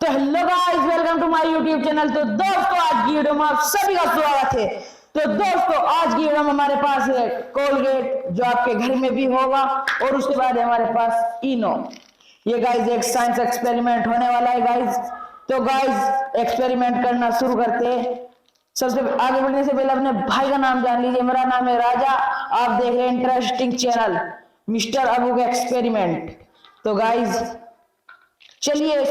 तो hello guys, welcome to my YouTube channel. तो दोस्तों, आज की वीडियो में आप सभी का स्वागत है। तो दोस्तों, आज की वीडियो में हमारे पास है कोलगेट, जो आपके घर में भी होगा, और उसके बाद है हमारे पास इनो। ये गाइस एक साइंस एक्सपेरिमेंट होने वाला है गाइस। तो गाइस, एक्सपेरिमेंट करना शुरू करते हैं। सबसे आगे बढ़ने से पहले अपने भाई का नाम जान लीजिए। मेरा नाम है राजा, आप देख रहे हैं इंटरेस्टिंग चैनल मिस्टर अबू का एक्सपेरिमेंट। तो गाइस चलिए।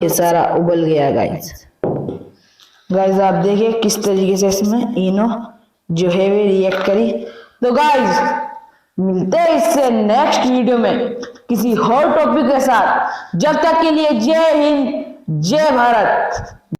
ये सारा उबल गया गाइस। गाइस आप देखिए किस तरीके से इसमें इनो जो है वे रिएक्ट करी। तो गाइस मिलते हैं इससे नेक्स्ट वीडियो में किसी और टॉपिक के साथ। जब तक के लिए जय हिंद, जय भारत।